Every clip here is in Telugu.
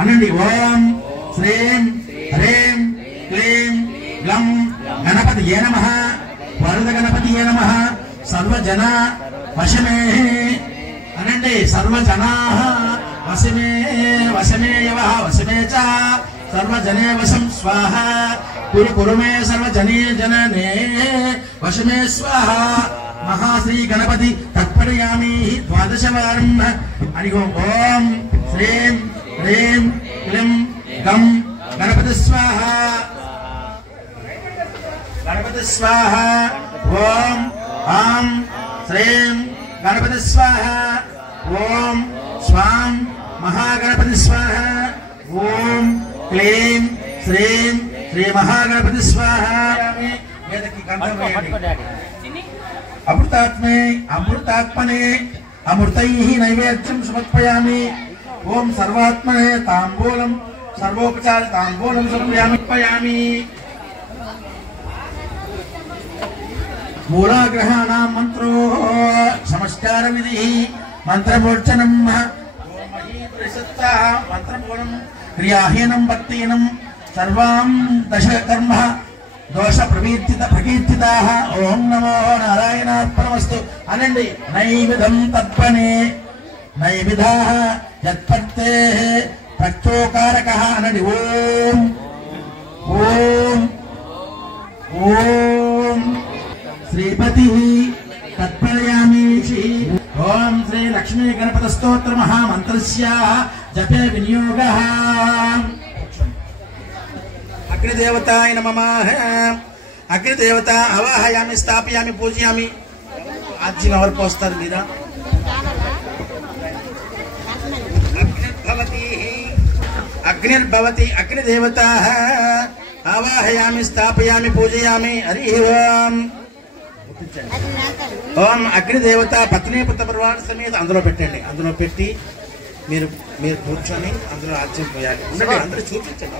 అనండి. ఓం శ్రీం హ్రీం క్లీం గ్లం గణపతియే నమః. వరద గణపతియే నమః. సర్వజన వశమే అనండి. సర్వజనాః వశమే వశమే యవః వశమే చ సర్వజనే వశం స్వాహ. కురు కురు మే సర్వజనే జననే వశమే స్వాహ. మహాశ్రీ గణపతి తత్పరయామి ద్వాదశవారం అని. ఓం శ్రీం హ్రీం క్లీం గం గణపతి స్వాహ. గణపతి స్వాహ. ఓం ఆం శ్రీం గణపతి స్వాహ. ఓం స్వాం మహాగణపతి స్వాహ. ఓం క్లీం శ్రీం శ్రీ మహాగణపతి స్వాహ. అమృతాత్మే అమృతాత్మనే అమృతైః నైవేద్యం సమర్పయామి. ఓం సర్వాత్మనే తాంబూలం సర్వోపచార తాంబూలం సమర్పయామి. మూలాగ్రహాణాం మంత్రో సమస్కార విధి మంత్రమోర్చనం. మంత్రమూలం క్రియాహీనం భక్తిహీనం సర్వాం దశ కర్మ దోష ప్రకీర్తితాః. ఓం నమో నారాయణార్పణమస్తు అనండి. నైవిధం తత్పనే నైవిధాః యత్పత్తేః ప్రత్యోకారకః అనండి. ఓం ఓం ఓం శ్రీపతి తత్పరయామి. ఓం శ్రీ లక్ష్మీ గణపతి స్తోత్ర మహామంత్రస్య జపే వినియోగః. అగ్నిదేవతాయ నమః. అగ్నిదేవత అవాహయామి స్థాపయామి పూజయామి. ఆజ్యం ఎవరు పోస్తారు మీరా? అగ్నిర్భవతి అగ్నిదేవతాః ఆవాహయామి స్థాపయామి పూజయామి. హరి ఓం. ఓం అగ్నిదేవత పత్నీపుత్ర పరివార సమేత అందులో పెట్టండి. అందులో పెట్టి మీరు మీరు కూర్చొని అందులో ఆజ్యం పోయాలి. అందరూ చూపించండి.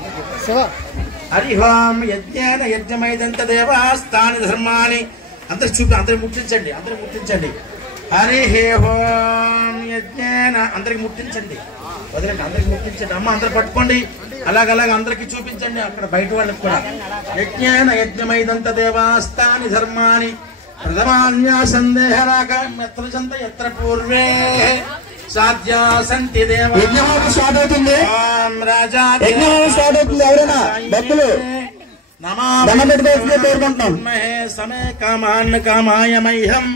హరి ఓం యజ్ఞేన యజ్ఞమైదంత దేవాస్తాని ధర్మాని. అందరు అందరికి ముట్టించండి. అందరికి ముట్టించండి. హరి ఓం యజ్ఞేన అందరికి ముట్టించండి. వదిలేండి. అందరికి ముట్టించండి. అమ్మ అందరు పట్టుకోండి. అలాగలాగ అందరికి చూపించండి. అక్కడ బయట వాళ్ళకి కూడా. యజ్ఞేన యజ్ఞమైదంత దేవాస్తాని ధర్మాని ప్రథమాన్యా సందేహరాక ఎత్ర చంత ఎత్ర పూర్వే సాధ్యా సంతి దేవ. యజ్ఞం స్టార్ట్ అవుతుంది. రాజా యజ్ఞం స్టార్ట్ అవుతుంది. ఎవరైనా భక్తులు సమే కామాన్ కామాయ మహ్యం.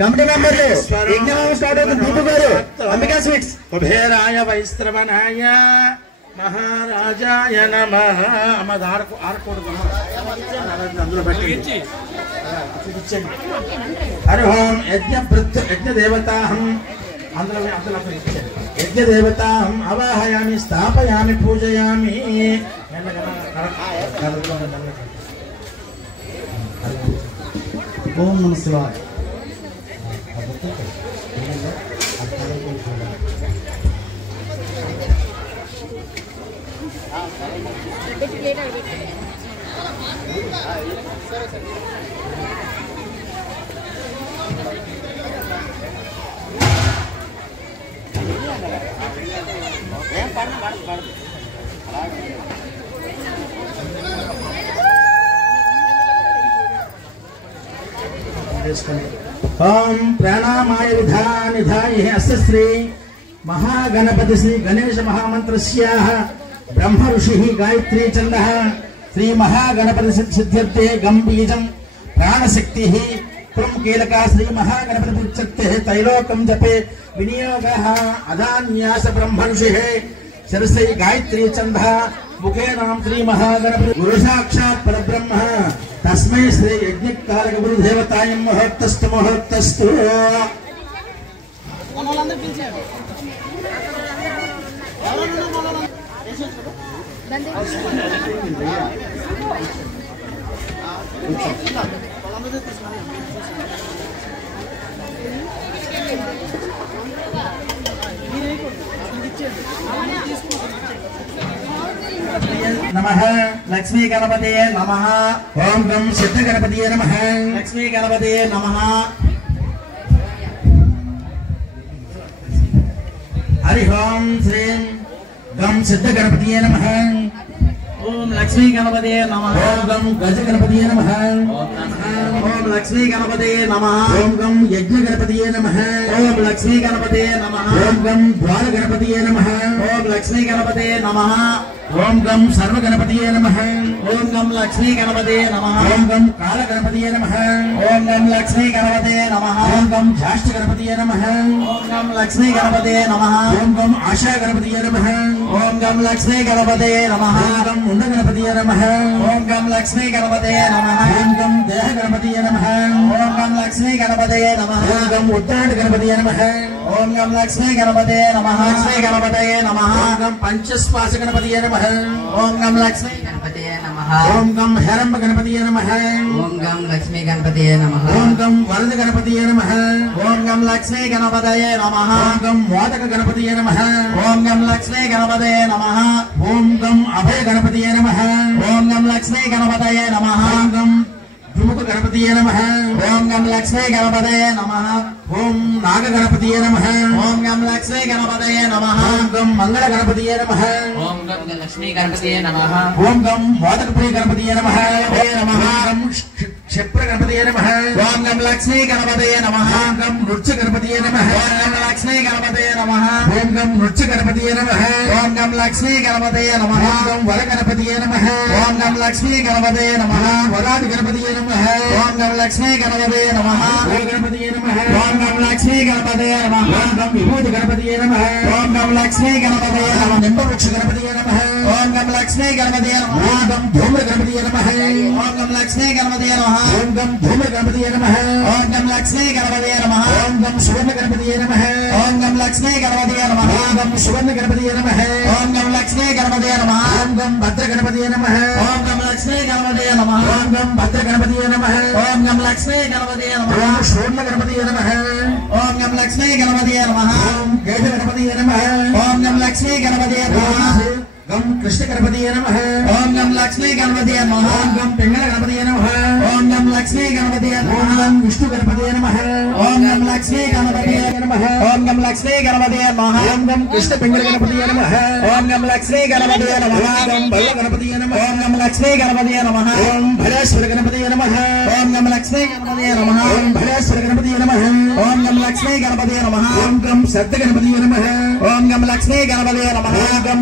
కమిటీ మెంబర్లు యజ్ఞం స్టార్ట్ అవుతుంది. దీపు గారు అంబికా స్వీట్స్. కుబేరాయ వైశ్రవణాయ మహారాజాయ నమః. అమ్మ ఆడకూడదు. అందులో పెట్టండి. చూపించండి. హరి ఓం యజ్ఞదేవతాహం అందులో యజ్ఞదేవతాహం అవాహయామి స్థాపయామి పూజయామి. ఓం నమః శివాయ. ఓం ప్రాణామాయ విధానిధాయ అస్య శ్రీ మహాగణపతి శ్రీ గణేశ మహామంత్రస్యాః బ్రహ్మ ఋషిః గాయత్రీ చందః శ్రీ మహాగణపతి సిద్ధ్యర్థే గంబీజం ప్రాణశక్తిః పురం కీలకా శ్రీ మహాగణపతి పుచ్చక్తిః తైలోకం జపే వినియోగః. అదాన్యాస బ్రహ్మ ఋషిః శిరసై గాయత్రీ చందః ముఖే నాం శ్రీ మహాగణపతి గురు సాక్షాత్ పరబ్రహ్మ తస్మై శ్రీ యజ్ఞకారక గురుదేవతాయ ముహూర్తస్తు ముహూర్తస్తు. नमः लक्ष्मी गणपतये नमः। ओम गं सिद्ध गणपतये नमः। लक्ष्मी गणपतये नमः। हरि ओम श्रीं గం సిద్ధ గణపతియే నమః. ఓం లక్ష్మీ గణపతే నమః. ఓం గం గజ గణపతియే నమః. ఓం లక్ష్మీ గణపతే నమః. ఓం గం యజ్ఞ గణపతియే నమః. ఓం లక్ష్మీ గణపతే నమః. ఓం గం ద్వార గణపతియే నమః. ఓం లక్ష్మీ గణపతే నమః. ఓం గం సర్వ గణపతియే నమః. ఓం గం లక్ష్మీ గణపతే నమః. ఓం గం కాల గణపతియే నమః. ఓం గం లక్ష్మీ గణపతే నమః. ఓం గం జ్యేష్ఠ గణపతియే నమః. ఓం గం లక్ష్మీ గణపతే నమః. ఓం గం ఆశా గణపతియే నమః. ఓం గం లక్ష్మీ గణపతే నమః. ఓం గం ముండ గణపతియే నమః. ఓం గం లక్ష్మీ గణపతే నమః. ఓం గం దేహ గణపతియే నమః. ఓం గం లక్ష్మీ గణపతే నమః. ఓం గం ఉత్తాన గణపతియే నమః. ఓం గం లక్ష్మీ గణపతే నమః. లక్ష్మీ గణపతే నమః. ఓం గం పంచస్పాశ గణపతియే నమః. ఓం గం లక్ష్మీ గణపతే నమః. ఓం గం హేరంబ గణపతియే నమః. ఓం గం లక్ష్మీ గణపతే నమః. ఓం గం వరద గణపతియే నమః. ఓం గం లక్ష్మీ గణపతే నమః. ఓం గం మోదక గణపతియే నమః. ఓం గం లక్ష్మీ గణపతే నమః. ఓం గం అభయ గణపతియే నమః. ఓం గం లక్ష్మీ గణపతే నమః. ఓం గం ద్రుముఖ గణపతియే నమః. ఓం గం లక్ష్మీ గణపతే నమః. ఓం నాగ గణపతియే నమః. ఓం గం లక్ష్మీ గణపతే నమః. ఓం గం మంగళ గణపతియే నమః. ఓం గం లక్ష్మీ గణపతే నమః. ఓం గం మోదక ప్రియ గణపతియే నమః. నమః. ఓం గం క్షిప్ర గణపతియే నమః. ఓం గం లక్ష్మీ గణపతే నమః. ఓం గం నృత్య గణపతియే నమః. ఓం గం లక్ష్మీ గణపతే నమః. ఓం గం నృత్య గణపతియే నమః. ఓం గం లక్ష్మీ గణపతే నమః. ఓం గం వర గణపతియే నమః. ఓం గం లక్ష్మీ గణపతే నమః. వరాది గణపతియే నమః. ఓం గం లక్ష్మీ గణపతే నమః. ఓం గణపతియే నమః. ఓం గం లక్ష్మీ గణపతే నమః. ఓం గం విభూతి గణపతియే నమః. ఓం గం లక్ష్మీ గణపతే నమః. నింబవృక్ష గణపతియే నమః. ఓం గం లక్ష్మీ గణపతే నమః. ఓం గం ధూమ్ర గణపతియే నమః. ఓం గం లక్ష్మీ గణపతే నమః. ఓం గం ధూమ్ర గణపతియే నమః. ఓం గం లక్ష్మీ గణపతే నమః. ఓం గం సువర్ణ గణపతియే నమః. ఓం గం లక్ష్మీ గణపతే నమః. ఓం గం సువర్ణ గణపతియే నమః. ఓం గం లక్ష్మీ గణపతే నమః. ఓం గం భద్ర గణపతియే నమః. ఓం గం లక్ష్మీ గణపతే నమః. ఓం గం భద్ర గణపతియే నమః. ఓం గం లక్ష్మీ గణపతే నమః. ఓం శూర్ణ గణపతియే నమః. ఓం గం లక్ష్మీ గణపతే నమః. ఓం గేద గణపతియే నమః. ఓం గం లక్ష్మీ గణపతే నమః. గం కృష్ణ గణపతియే నమః. ఓం గం లక్ష్మీ గణపతే నమః. ఓం గం పింగళ గణపతియే నమః. ఓం గం లక్ష్మీ గణపతే ఓం నమః. గం విష్ణు గణపతియే నమః. ఓం గం లక్ష్మీ గణపతే నమః. ఓం గం లక్ష్మీ గణపతే నమః. ఓం గం కృష్ణ పింగళ గణపతియే నమః. ఓం గం లక్ష్మీ గణపతే నమః. ఓం గం భైరవ గణపతియే నమః. ఓం గం లక్ష్మీ గణపతే నమః. ఓం భలేశ్వర గణపతియే నమః. ఓం గం లక్ష్మీ గణపతే నమః. ఓం భలేశ్వర గణపతియే నమః. ఓం గం లక్ష్మీ గణపతే నమః. ఓం గం సద్ద గణపతియే నమః. ఓం గం లక్ష్మీ గణపతే నమః. ఓం గం